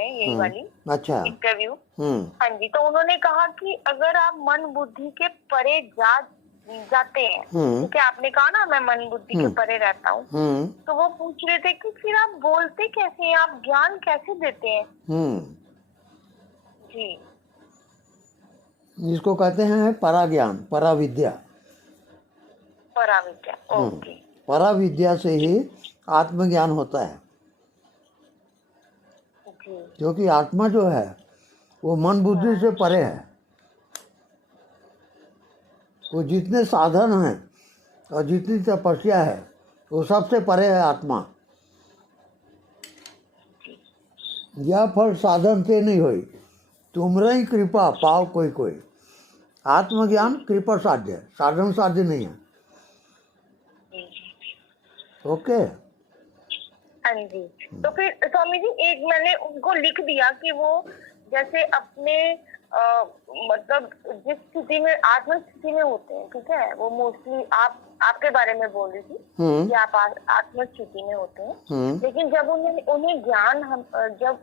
में, यही वाली अच्छा। इंटरव्यू। हाँ जी, तो उन्होंने कहा कि अगर आप मन बुद्धि के परे जाते हैं, क्योंकि आपने कहा ना मैं मन बुद्धि के परे रहता हूँ, तो वो पूछ रहे थे कि फिर आप बोलते कैसे हैं, आप ज्ञान कैसे देते हैं? जी, इसको कहते हैं पराज्ञान, पराविद्या। पराविद्या, ओके। पराविद्या से ही आत्मज्ञान होता है, जी, क्योंकि आत्मा जो है वो मन बुद्धि से परे है। वो जितने साधन हैं और जितनी तपस्या है वो सबसे परे है आत्मा। यह फल साधन से नहीं हुई, तुमरे ही कृपा पाओ कोई कोई। आत्मज्ञान कृपा साध्य है, साधन साध्य नहीं है। ओके। हाँ जी। तो फिर स्वामी जी, एक मैंने उनको लिख दिया कि वो जैसे अपने मतलब जिस स्थिति में आत्म स्थिति में होते हैं, ठीक है, वो मोस्टली आपके बारे में बोल रही थी कि आप आत्म स्थिति में होते हैं, लेकिन जब उन्हें ज्ञान जब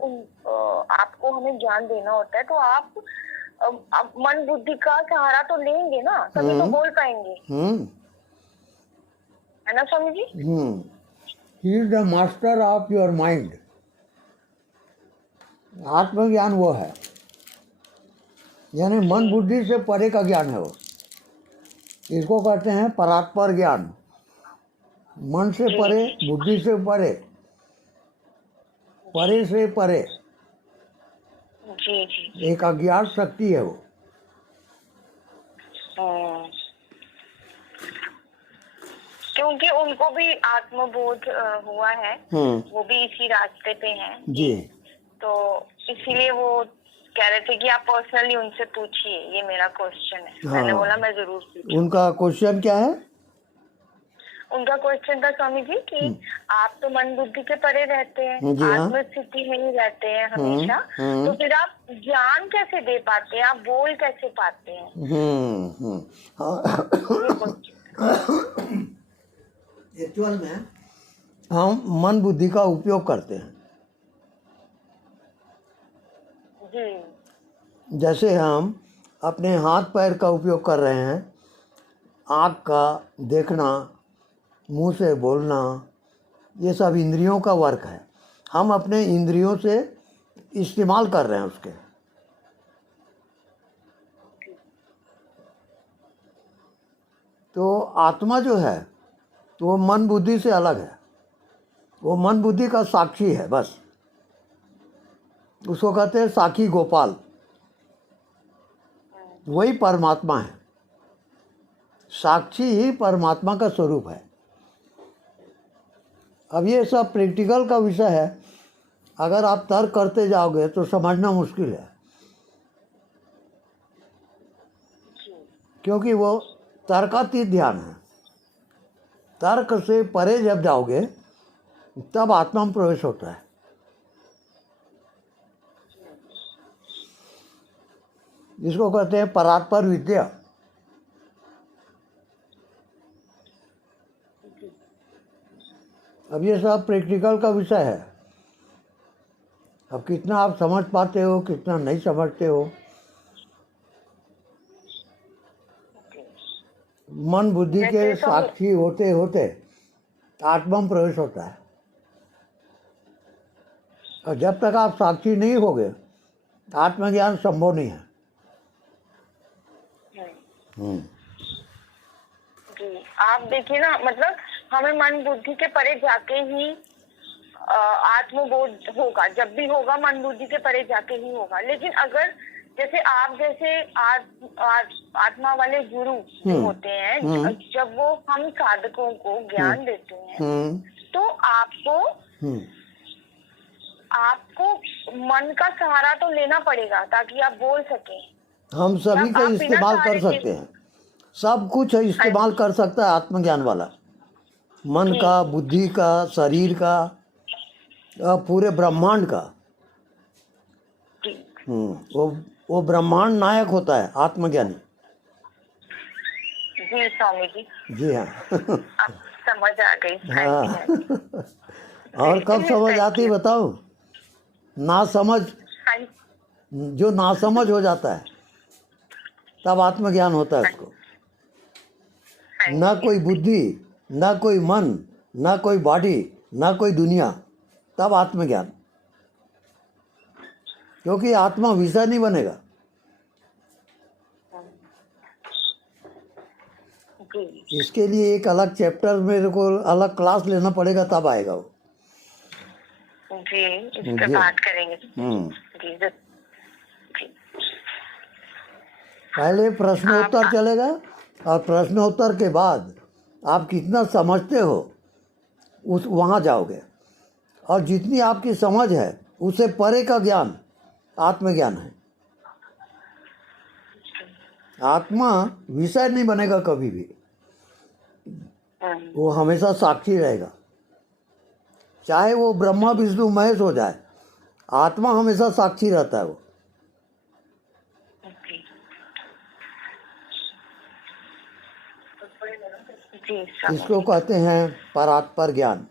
आपको हमें ज्ञान देना होता है तो आप मन बुद्धि का सहारा तो लेंगे ना, तभी तो बोल पाएंगे, है ना Swami ji? He is the master of your mind. आत्मज्ञान वो है, यानी मन बुद्धि से परे का ज्ञान है वो। इसको कहते हैं परात्पर ज्ञान। मन से परे, बुद्धि से परे, परे से परे जी जी, एक अज्ञात शक्ति है वो। क्योंकि उनको भी आत्मबोध हुआ है, वो भी इसी रास्ते पे हैं जी। तो इसीलिए वो कह रहे थे कि आप पर्सनली उनसे पूछिए, ये मेरा क्वेश्चन है। मैंने बोला मैं जरूर पूछूंगी। उनका क्वेश्चन क्या है? उनका क्वेश्चन था स्वामी जी कि आप तो मन बुद्धि के परे रहते हैं, आत्म स्थिति में ही रहते हैं हमेशा, तो फिर आप ज्ञान कैसे दे पाते हैं, आप बोल कैसे पाते हैं? एक्चुअल में हम मन बुद्धि का उपयोग करते हैं। जी। जैसे हम अपने हाथ पैर का उपयोग कर रहे हैं, आँख का देखना, मुंह से बोलना, ये सब इंद्रियों का वर्क है। हम अपने इंद्रियों से इस्तेमाल कर रहे हैं उसके। तो आत्मा जो है तो वो मन बुद्धि से अलग है, वो मन बुद्धि का साक्षी है बस। उसको कहते हैं साक्षी गोपाल, वही परमात्मा है। साक्षी ही परमात्मा का स्वरूप है। अब ये सब प्रैक्टिकल का विषय है, अगर आप तर्क करते जाओगे तो समझना मुश्किल है, क्योंकि वो तर्कातीत ध्यान है। तर्क से परे जब जाओगे तब आत्मा में प्रवेश होता है। जिसको कहते हैं परात्पर विद्या। अब ये सब प्रैक्टिकल का विषय है। अब कितना आप समझ पाते हो, कितना नहीं समझते हो। मन बुद्धि के साक्षी होते होते आत्मा में प्रवेश होता है, और जब तक आप साक्षी नहीं होगे आत्मज्ञान संभव नहीं है। जी, आप देखिए ना, मतलब हमें मन बुद्धि के परे जाके ही आत्मबोध होगा, जब भी होगा मन बुद्धि के परे जाके ही होगा। लेकिन अगर जैसे आप जैसे आत्मा वाले गुरु जो होते हैं, जब वो हम साधकों को ज्ञान देते हैं तो आपको मन का सहारा तो लेना पड़ेगा ताकि आप बोल सकें। हम सभी का इस्तेमाल कर सकते हैं, सब कुछ इस्तेमाल कर सकता है आत्मज्ञान वाला। मन का, बुद्धि का, शरीर का, पूरे ब्रह्मांड का। वो ब्रह्मांड नायक होता है आत्मज्ञानी। जी स्वामी जी। जी हाँ। समझ आ गई। हाँ। और कब समझ आती बताओ? नासमझ, हाँ जो नासमझ हो जाता है तब आत्मज्ञान होता है उसको। हाँ ना कोई बुद्धि, ना कोई मन, ना कोई बॉडी, ना कोई दुनिया, तब आत्मज्ञान। क्योंकि आत्मा विषय नहीं बनेगा। जी इसके लिए एक अलग चैप्टर मेरे को अलग क्लास लेना पड़ेगा, तब आएगा वो। जी, इस पे जी। बात करेंगे। हम्म। जी जी। पहले प्रश्नोत्तर चलेगा, और प्रश्नोत्तर के बाद आप कितना समझते हो उस वहाँ जाओगे। और जितनी आपकी समझ है उससे परे का ज्ञान आत्मज्ञान है। आत्मा विषय नहीं बनेगा कभी भी, वो हमेशा साक्षी रहेगा। चाहे वो ब्रह्मा विष्णु महेश हो जाए, आत्मा हमेशा साक्षी रहता है वो। जी इसको कहते हैं परात्पर ज्ञान।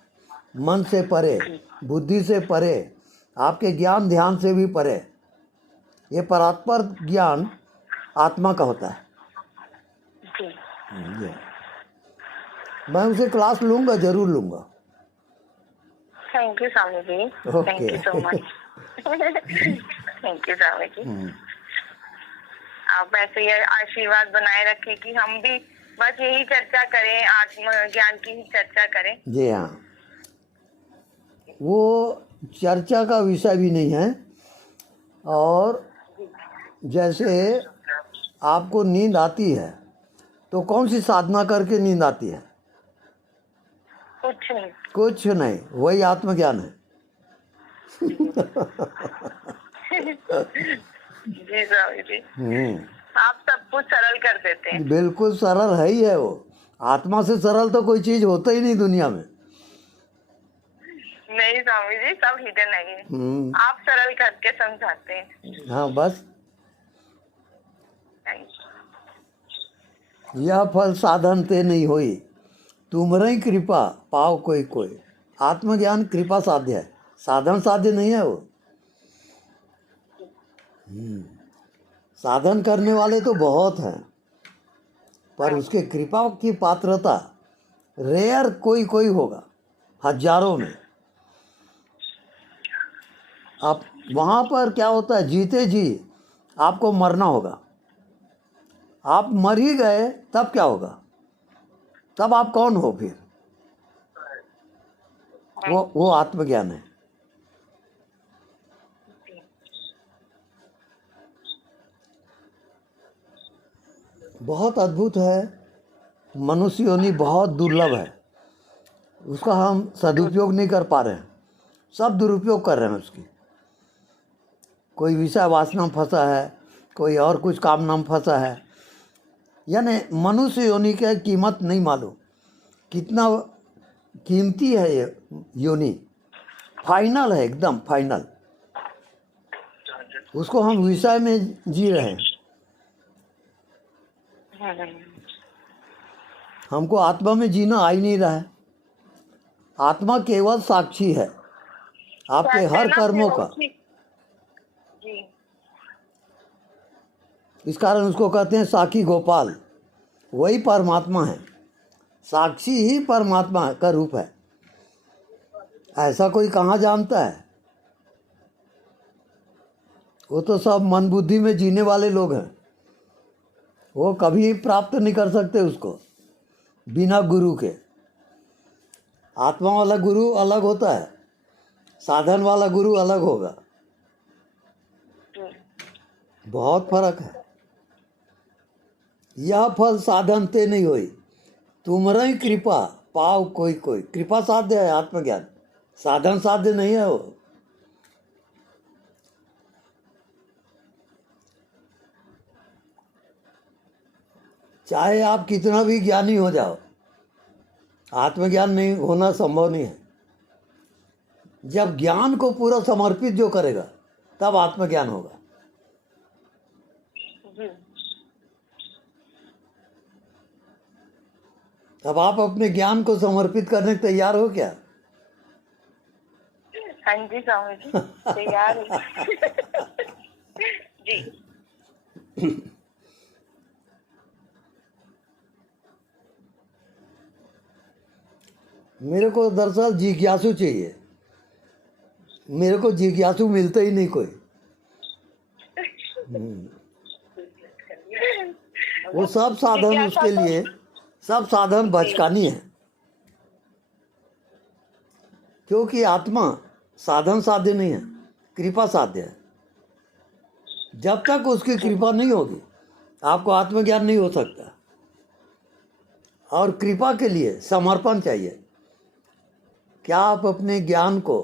मन से परे, बुद्धि से परे, आपके ज्ञान ध्यान से भी परे, ये परात्पर ज्ञान आत्मा का होता है। जी। ये मैं उसे क्लास लूँगा, जरूर लूँगा। Thank you Swami ji, thank you so much. Thank you Swami ji. आप ऐसे ये आशीर्वाद बनाए रखें कि हम भी बस यही चर्चा करें, आत्मज्ञान की ही चर्चा करें। जी हाँ, वो चर्चा का विषय भी नहीं है। और जैसे आपको नींद आती है तो कौन सी साधना करके नींद आती है? कुछ नहीं। कुछ नहीं, वही आत्मज्ञान है। जी स्वामी जी, आप सब कुछ सरल कर देते हैं। बिल्कुल सरल है ही है वो। आत्मा से सरल तो कोई चीज होता ही नहीं दुनिया में। नहीं स्वामी जी, सब हिडन है, आप सरल करके समझाते हैं। हाँ बस, थैंक यह फल साधन ते नहीं होई, तुमरई कृपा पाओ कोई कोई। आत्मज्ञान कृपा साध्य है, साधन साध्य नहीं है वो। साधन करने वाले तो बहुत हैं, पर उसके कृपा की पात्रता रेयर कोई कोई होगा, हजारों में। आप वहाँ पर क्या होता है, जीते जी आपको मरना होगा। आप मर ही गए तब क्या होगा? तब आप कौन हो फिर? वो आत्मज्ञान है। बहुत अद्भुत है। मनुष्य योनि बहुत दुर्लभ है, उसका हम सदुपयोग नहीं कर पा रहे हैं, सब दुरुपयोग कर रहे हैं उसकी। कोई विषय वासना में फंसा है, कोई और कुछ कामना में फंसा है। यानी मनुष्य योनि की कीमत नहीं मालूम, कितना कीमती है ये योनि। फाइनल है, एकदम फाइनल। उसको हम विषय में जी रहे हैं। हमको आत्मा में जीना आ ही नहीं रहा है। आत्मा केवल साक्षी है आपके हर कर्मों का। जी। इस कारण उसको कहते हैं साक्षी गोपाल। वही परमात्मा है, साक्षी ही परमात्मा का रूप है। ऐसा कोई कहाँ जानता है? वो तो सब मन बुद्धि में जीने वाले लोग हैं, वो कभी प्राप्त नहीं कर सकते उसको बिना गुरु के। आत्मा वाला गुरु अलग होता है, साधन वाला गुरु अलग होगा, बहुत फर्क है। यह फल साधन ते नहीं होई, तुमरई कृपा पाओ कोई कोई। कृपा साध्य है आत्मज्ञान, साधन साध्य नहीं है वो। चाहे आप कितना भी ज्ञानी हो जाओ, आत्मज्ञान नहीं होना संभव नहीं है। जब ज्ञान को पूरा समर्पित जो करेगा तब आत्मज्ञान होगा। अब आप अपने ज्ञान को समर्पित करने को तैयार हो क्या? हाँ जी स्वामी जी, तैयार हूँ। जी। मेरे को दरअसल जिज्ञासु चाहिए। मेरे को जिज्ञासु मिलता ही नहीं कोई। वो सब साधन उसके लिए, सब साधन बचकानी है, क्योंकि आत्मा साधन साध्य नहीं है, कृपा साध्य है। जब तक उसकी कृपा नहीं होगी आपको आत्मज्ञान नहीं हो सकता। और कृपा के लिए समर्पण चाहिए। क्या आप अपने ज्ञान को,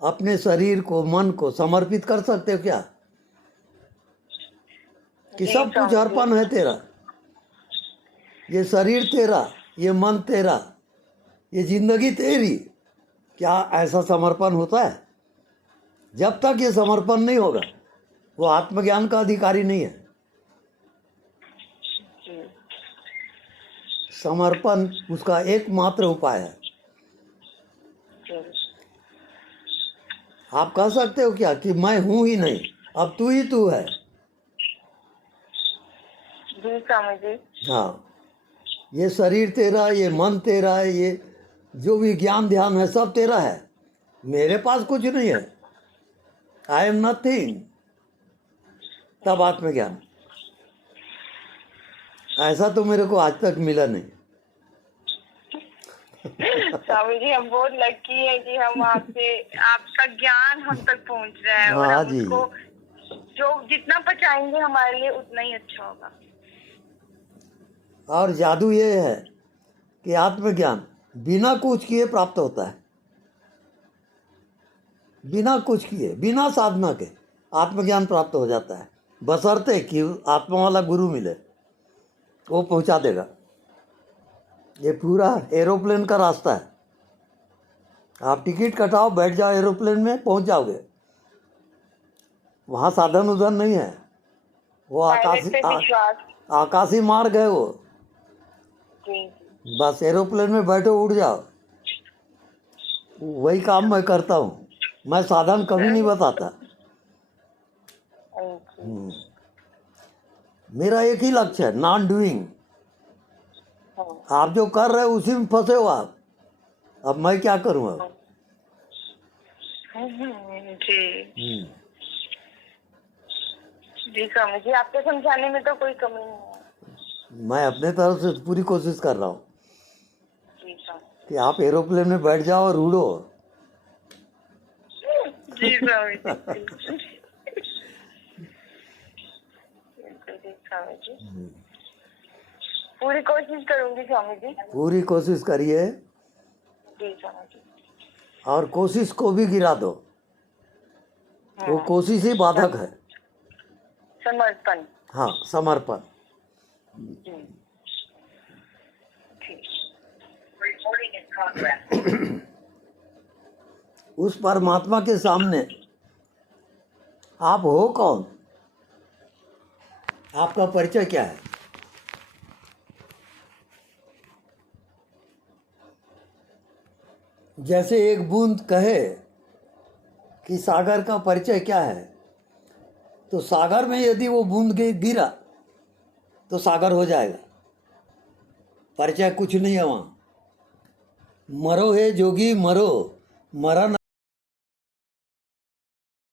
अपने शरीर को, मन को समर्पित कर सकते हो क्या? कि जी सब कुछ स्वामी जी। अर्पण है तेरा, ये शरीर तेरा, ये मन तेरा, ये जिंदगी तेरी। क्या ऐसा समर्पण होता है? जब तक ये समर्पण नहीं होगा वो आत्मज्ञान का अधिकारी नहीं है। जी। समर्पण उसका एकमात्र उपाय है। जी। आप कह सकते हो क्या कि मैं हूं ही नहीं, अब तू ही तू है? जी स्वामी जी। हाँ, ये शरीर तेरा, ये मन तेरा है, ये जो भी ज्ञान ध्यान है सब तेरा है। मेरे पास कुछ नहीं है, आई एम नथिंग। तब आत्मज्ञान। ऐसा तो मेरे को आज तक मिला नहीं। स्वामी जी हम बहुत लकी है कि हम आपसे, आपका ज्ञान हम तक पहुंच रहा है, और हाँ हम जी। उसको जो जितना पचाएंगे हमारे लिए उतना ही अच्छा होगा। और जादू ये है कि आत्मज्ञान बिना कुछ किए प्राप्त होता है। बिना कुछ किए, बिना साधना के आत्मज्ञान प्राप्त हो जाता है, बशर्ते कि आत्मा वाला गुरु मिले, वो पहुंचा देगा। ये पूरा एरोप्लेन का रास्ता है। आप टिकट कटाओ, बैठ जाओ एरोप्लेन में, पहुंच जाओगे। वहाँ साधन उधन नहीं है, वो पायलट पे विश्वास। आकाशी मार्ग है वो। जी। बस एरोप्लेन में बैठो, उड़ जाओ। वही काम मैं करता हूँ। मैं साधन कभी नहीं बताता। जी। मेरा एक ही लक्ष्य है, नॉन डूइंग। हाँ। आप जो कर रहे हो उसी में फंसे हो आप। अब मैं क्या करूँ अब? जी। जी स्वामी जी, आपके समझाने में तो कोई कमी नहीं है। मैं अपने तरफ से पूरी कोशिश कर रहा हूँ जी स्वामी। कि आप एरोप्लेन में बैठ जाओ और उड़ो। जी स्वामी जी। बिल्कुल जी स्वामी जी, पूरी कोशिश करूंगी स्वामी जी। पूरी कोशिश करिए, जी स्वामी जी। और कोशिश को भी गिरा दो। वो कोशिश ही बाधक है। समर्पण। हाँ, समर्पण। जी। ठीक। उस परमात्मा के सामने आप हो कौन? आपका परिचय क्या है? जैसे एक बूंद कहे कि सागर का परिचय क्या है, तो सागर में यदि वो बूंद गिरा तो सागर हो जाएगा। परिचय कुछ नहीं है वहाँ। मरो हे जोगी मरो, मरण